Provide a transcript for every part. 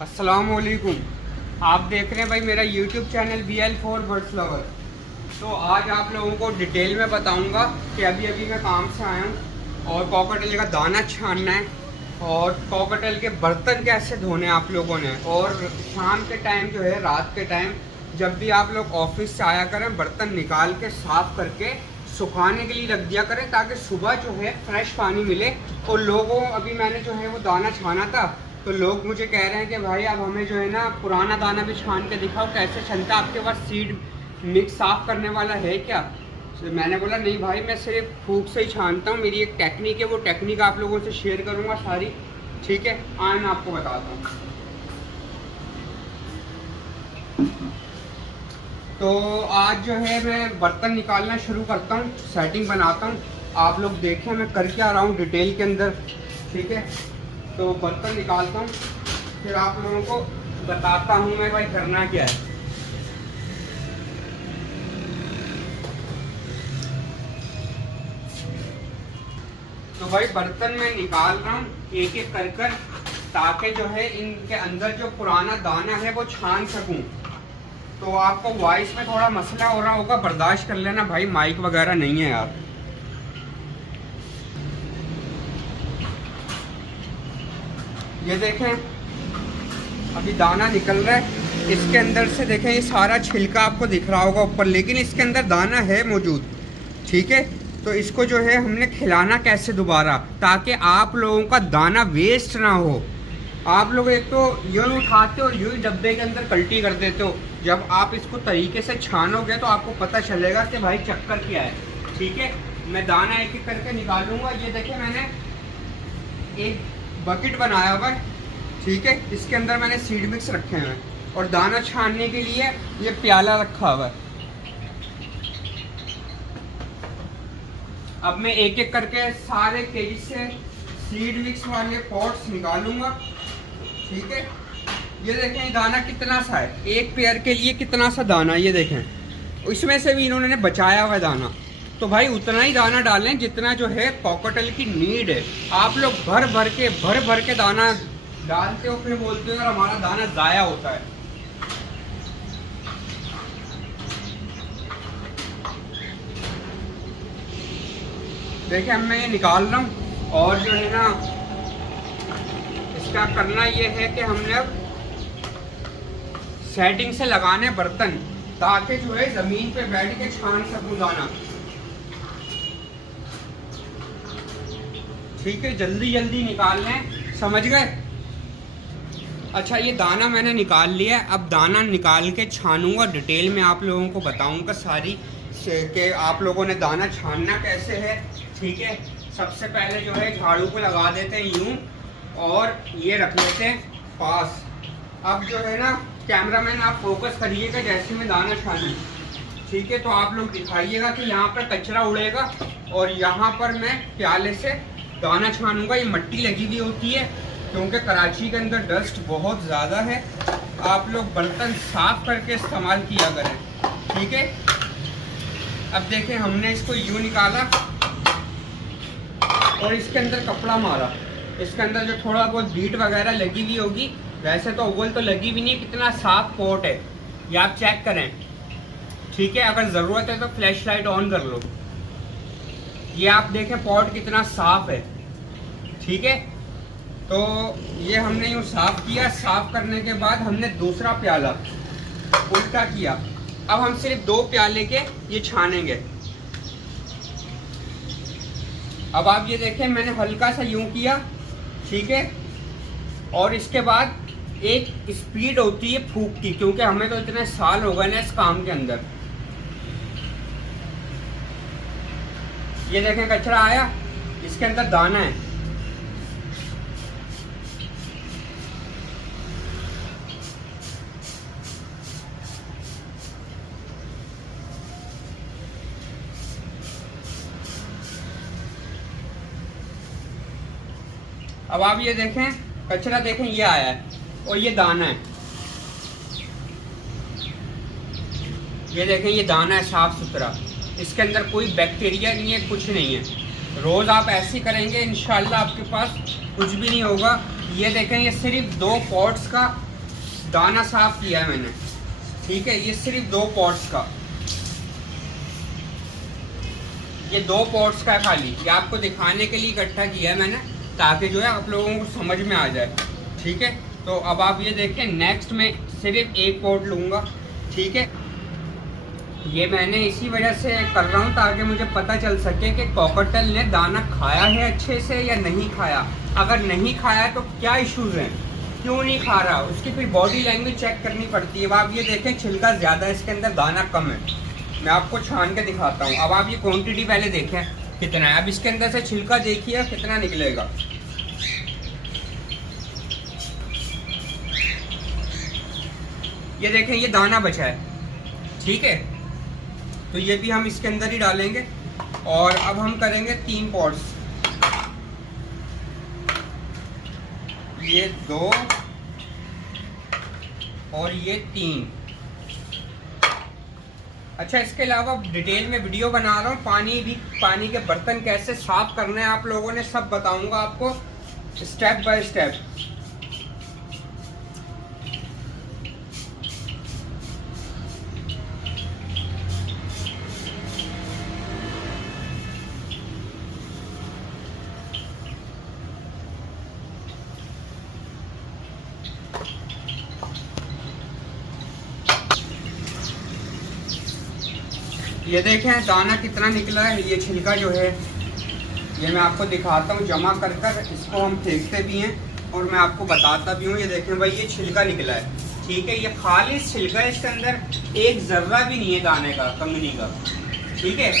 अस्सलामुअलैकुम। आप देख रहे हैं भाई मेरा YouTube channel BL4 birds lover. तो आज आप लोगों को डिटेल में बताऊंगा कि अभी मैं काम से आया हूँ और कॉकटेल का दाना छानना है और कॉकटेल के बर्तन कैसे धोने आप लोगों ने। और शाम के टाइम जो है, रात के टाइम जब भी आप लोग ऑफिस से आया करें, बर्तन निकाल के साफ़ करके सुखाने के लिए रख दिया करें ताकि सुबह जो है फ्रेश पानी मिले। और लोगों अभी मैंने जो है वो दाना छाना था तो लोग मुझे कह रहे हैं कि भाई अब हमें जो है ना पुराना दाना भी छान के दिखाओ कैसे छनता, आपके पास सीड मिक्स साफ़ करने वाला है क्या। तो मैंने बोला नहीं भाई, मैं सिर्फ फूक से ही छानता हूँ, मेरी एक टेक्निक है, वो टेक्निक आप लोगों से शेयर करूँगा सारी। ठीक है, आज मैं आपको बताता हूँ। तो आज जो है मैं बर्तन निकालना शुरू करता हूँ, सेटिंग बनाता हूँ। आप लोग देखें मैं कर क्या रहा हूँ डिटेल के अंदर। ठीक है, तो बर्तन निकालता हूँ फिर आप लोगों को बताता हूँ मैं भाई करना क्या है। तो भाई बर्तन में निकाल रहा हूँ एक एक कर ताकि जो है इनके अंदर जो पुराना दाना है वो छान सकूँ। तो आपको वॉइस में थोड़ा मसला हो रहा होगा, बर्दाश्त कर लेना भाई, माइक वगैरह नहीं है यार। ये देखें अभी दाना निकल रहा है, इसके अंदर से देखें ये सारा छिलका आपको दिख रहा होगा ऊपर, लेकिन इसके अंदर दाना है मौजूद। ठीक है, तो इसको जो है हमने खिलाना कैसे दोबारा ताकि आप लोगों का दाना वेस्ट ना हो। आप लोग एक तो यूँ उठाते हो, यूँ डब्बे के अंदर कल्टी कर देते हो। जब आप इसको तरीके से छानोगे तो आपको पता चलेगा कि भाई चक्कर क्या है। ठीक है, मैं दाना एक एक करके निकालूंगा। ये देखिए मैंने एक बकेट बनाया हुआ है। ठीक है, इसके अंदर मैंने सीड मिक्स रखे हैं और दाना छानने के लिए ये प्याला रखा हुआ है। अब मैं एक एक करके सारे तेजी से सीड मिक्स वाले पॉट्स निकालूंगा। ठीक है, ये देखें दाना कितना सा है, एक पेयर के लिए कितना सा दाना, ये देखें इसमें से भी इन्होंने बचाया हुआ दाना। तो भाई उतना ही दाना डालें जितना जो है कॉकटेल की नीड है। आप लोग भर भर के दाना डालते हो फिर बोलते हो यार हमारा दाना ज़ाया होता है। देखिए अब मैं ये निकाल रहा हूँ और जो है ना इसका करना ये है कि हमने अब सेटिंग से लगाने बर्तन ताकि जो है ज़मीन पे बैठ के छान सकूँ दाना। ठीक है, जल्दी जल्दी निकाल लें, समझ गए। अच्छा, ये दाना मैंने निकाल लिया है, अब दाना निकाल के छानूंगा, डिटेल में आप लोगों को बताऊंगा सारी कि आप लोगों ने दाना छानना कैसे है। ठीक है, सबसे पहले जो है झाड़ू को लगा देते हैं यूं और ये रख लेते हैं पास। अब जो है ना कैमरामैन आप फोकस करिएगा जैसे मैं दाना छानूं। ठीक है, तो आप लोग दिखाइएगा कि यहाँ पर कचरा उड़ेगा और यहाँ पर मैं प्याले से दाना छानूंगा। ये मट्टी लगी हुई होती है क्योंकि कराची के अंदर डस्ट बहुत ज़्यादा है। आप लोग बर्तन साफ करके इस्तेमाल किया करें। ठीक है, अब देखें हमने इसको यूँ निकाला और इसके अंदर कपड़ा मारा। इसके अंदर जो थोड़ा बहुत बीट वगैरह लगी हुई होगी, वैसे तो ओवल तो लगी भी नहीं, कितना साफ पॉट है ये आप चेक करें। ठीक है, अगर ज़रूरत है तो फ्लैश लाइट ऑन कर लो। ये आप देखें पॉट कितना साफ है। ठीक है, तो ये हमने यूँ साफ किया। साफ करने के बाद हमने दूसरा प्याला उल्टा किया। अब हम सिर्फ 2 प्याले के ये छानेंगे। अब आप ये देखें मैंने हल्का सा यूं किया। ठीक है, और इसके बाद एक स्पीड होती है फूंक की, क्योंकि हमें तो इतने साल हो गए ना इस काम के अंदर। ये देखें कचरा आया, इसके अंदर दाना है। अब आप ये देखें कचरा देखें ये आया है और ये दाना है। ये देखें ये दाना है साफ सुथरा, इसके अंदर कोई बैक्टीरिया नहीं है, कुछ नहीं है। रोज़ आप ऐसे करेंगे इंशाल्लाह आपके पास कुछ भी नहीं होगा। ये देखें ये सिर्फ 2 पॉट्स का दाना साफ किया है मैंने, ठीक है। ये सिर्फ 2 पॉट्स का, ये 2 पॉट्स का खाली, ये आपको दिखाने के लिए इकट्ठा किया है मैंने, ताकि जो है आप लोगों को समझ में आ जाए, ठीक है। तो अब आप ये देखें, नेक्स्ट में सिर्फ 1 पॉट लूँगा, ठीक है। ये मैंने इसी वजह से कर रहा हूँ ताकि मुझे पता चल सके कि कॉकटेल ने दाना खाया है अच्छे से या नहीं खाया। अगर नहीं खाया तो क्या इश्यूज़ हैं, क्यों नहीं खा रहा, उसकी फिर बॉडी लैंग्वेज चेक करनी पड़ती है। अब आप ये देखें, छिलका ज़्यादा है इसके अंदर, दाना कम है। मैं आपको छान के दिखाता हूँ। अब आप ये क्वांटिटी पहले देखें कितना है। अब इसके अंदर से छिलका देखिए कितना निकलेगा। ये देखें, ये दाना बचा है, ठीक है। तो ये भी हम इसके अंदर ही डालेंगे। और अब हम करेंगे 3 पॉट्स, ये 2 और ये 3। अच्छा, इसके अलावा डिटेल में वीडियो बना रहा हूँ, पानी के बर्तन कैसे साफ करने हैं आप लोगों ने, सब बताऊंगा आपको स्टेप बाय स्टेप। ये देखें दाना कितना निकला है। ये छिलका जो है ये मैं आपको दिखाता हूँ, जमा कर कर इसको हम फेंकते भी हैं और मैं आपको बताता भी हूँ। ये देखें भाई, ये छिलका निकला है, ठीक है। ये खालिस छिलका है, इसके अंदर एक जर्रा भी नहीं है दाने का, कंगनी का, ठीक है।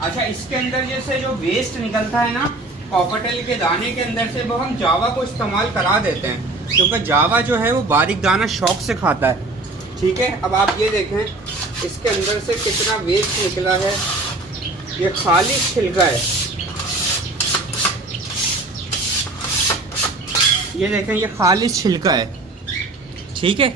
अच्छा, इसके अंदर जैसे जो वेस्ट निकलता है ना कॉकटेल के दाने के अंदर से, वो हम जावा को इस्तेमाल करा देते हैं, क्योंकि जावा जो है वो बारीक दाना शौक से खाता है, ठीक है। अब आप ये देखें इसके अंदर से कितना वेस्ट निकला है। ये खालिस छिलका है, ये देखें, ये खालिस छिलका है, ठीक है।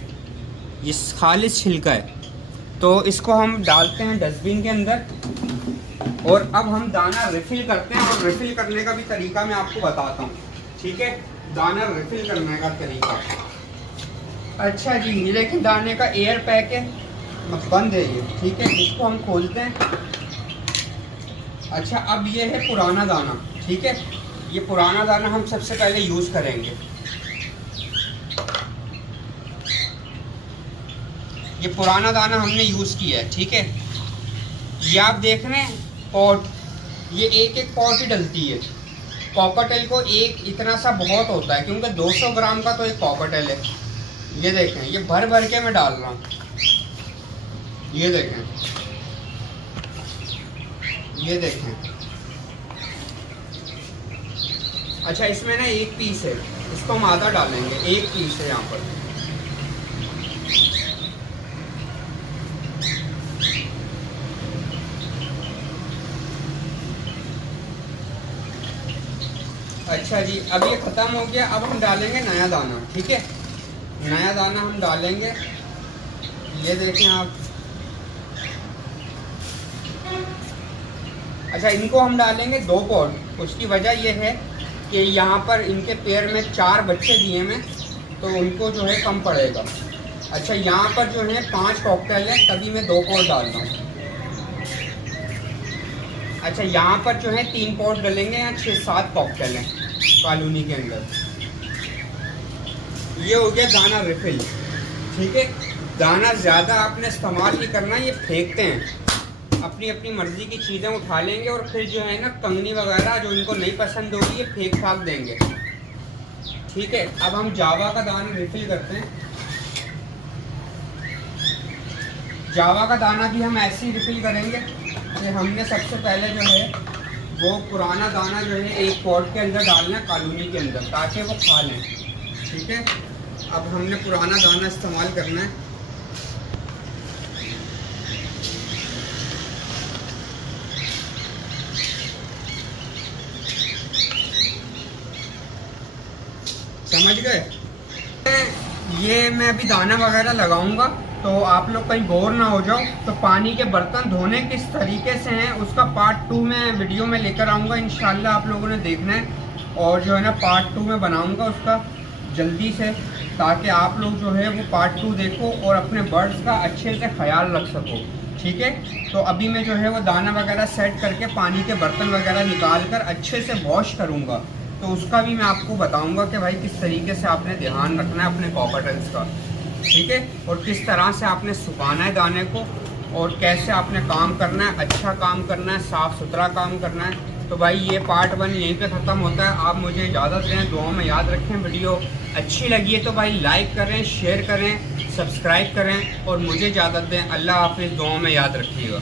ये खालिस छिलका है। तो इसको हम डालते हैं डस्टबिन के अंदर और अब हम दाना रिफिल करते हैं। और रिफिल करने का भी तरीका मैं आपको बताता हूँ, ठीक है। दाना रिफिल करने का तरीका, अच्छा जी, ये देखें दाने का एयर पैक है, बंद है ये, ठीक है। इसको हम खोलते हैं। अच्छा, अब ये है पुराना दाना, ठीक है। ये पुराना दाना हम सबसे पहले यूज़ करेंगे। ये पुराना दाना हमने यूज़ किया है, ठीक है। ये आप देख रहे हैं पॉट, ये एक पॉट ही डलती है। कॉकटेल को एक इतना सा बहुत होता है, क्योंकि 200 ग्राम का तो एक कॉकटेल है। ये देखें, ये भर भर के मैं डाल रहा हूँ, ये देखें, ये देखें। अच्छा, इसमें ना 1 पीस है, इसको हम आधा डालेंगे। 1 पीस है यहाँ पर। अच्छा जी, अब ये ख़त्म हो गया। अब हम डालेंगे नया दाना, ठीक है। नया दाना हम डालेंगे, ये देखें आप। अच्छा, इनको हम डालेंगे 2 पॉट। उसकी वजह यह है कि यहाँ पर इनके पेड़ में 4 बच्चे दिए मैं, तो उनको जो है कम पड़ेगा। अच्छा, यहाँ पर जो है 5 कॉकटेल है, तभी मैं 2 पॉट डाल रहा हूँ। अच्छा, यहाँ पर जो है 3 पॉट डलेंगे, यहाँ 6-7 कॉकटेल हैं कॉलोनी के अंदर। ये हो गया दाना रिफिल, ठीक है। दाना ज़्यादा आपने इस्तेमाल नहीं करना, ये फेंकते हैं। अपनी अपनी मर्ज़ी की चीज़ें उठा लेंगे और फिर जो है ना कंगनी वगैरह जो इनको नहीं पसंद होगी ये फेंक फाक देंगे, ठीक है। अब हम जावा का दाना रिफिल करते हैं। जावा का दाना भी हम ऐसे ही रिफिल करेंगे कि हमने सबसे पहले जो है वो पुराना दाना जो है 1 पॉट के अंदर डालना है कॉलोनी के अंदर, ताकि वो खा लें, ठीक है। अब हमने पुराना दाना इस्तेमाल करना है। समझ गए? ये मैं अभी दाना वगैरह लगाऊंगा, तो आप लोग कहीं बोर ना हो जाओ। तो पानी के बर्तन धोने किस तरीके से हैं उसका पार्ट 2 में वीडियो में लेकर आऊँगा इंशाल्लाह, आप लोगों ने देखना है। और जो है ना पार्ट 2 में बनाऊँगा उसका। जल्दी से, ताकि आप लोग जो है वो पार्ट 2 देखो और अपने बर्ड्स का अच्छे से ख्याल रख सको। ठीक है, तो अभी मैं जो है वो दाना वगैरह सेट करके पानी के बर्तन वगैरह निकाल कर अच्छे से वॉश करूँगा, तो उसका भी मैं आपको बताऊँगा कि भाई किस तरीके से आपने ध्यान रखना है अपने कॉकटेल्स का। ठीक है, और किस तरह से आपने सुखाना है दाने को और कैसे आपने काम करना है, अच्छा काम करना है, साफ़ सुथरा काम करना है। तो भाई ये पार्ट 1 यहीं पे ख़त्म होता है। आप मुझे इजाज़त दें, दुआ में याद रखें। वीडियो अच्छी लगी है तो भाई लाइक करें, शेयर करें, सब्सक्राइब करें और मुझे इजाज़त दें। अल्लाह हाफिज़, दुआ में याद रखिएगा।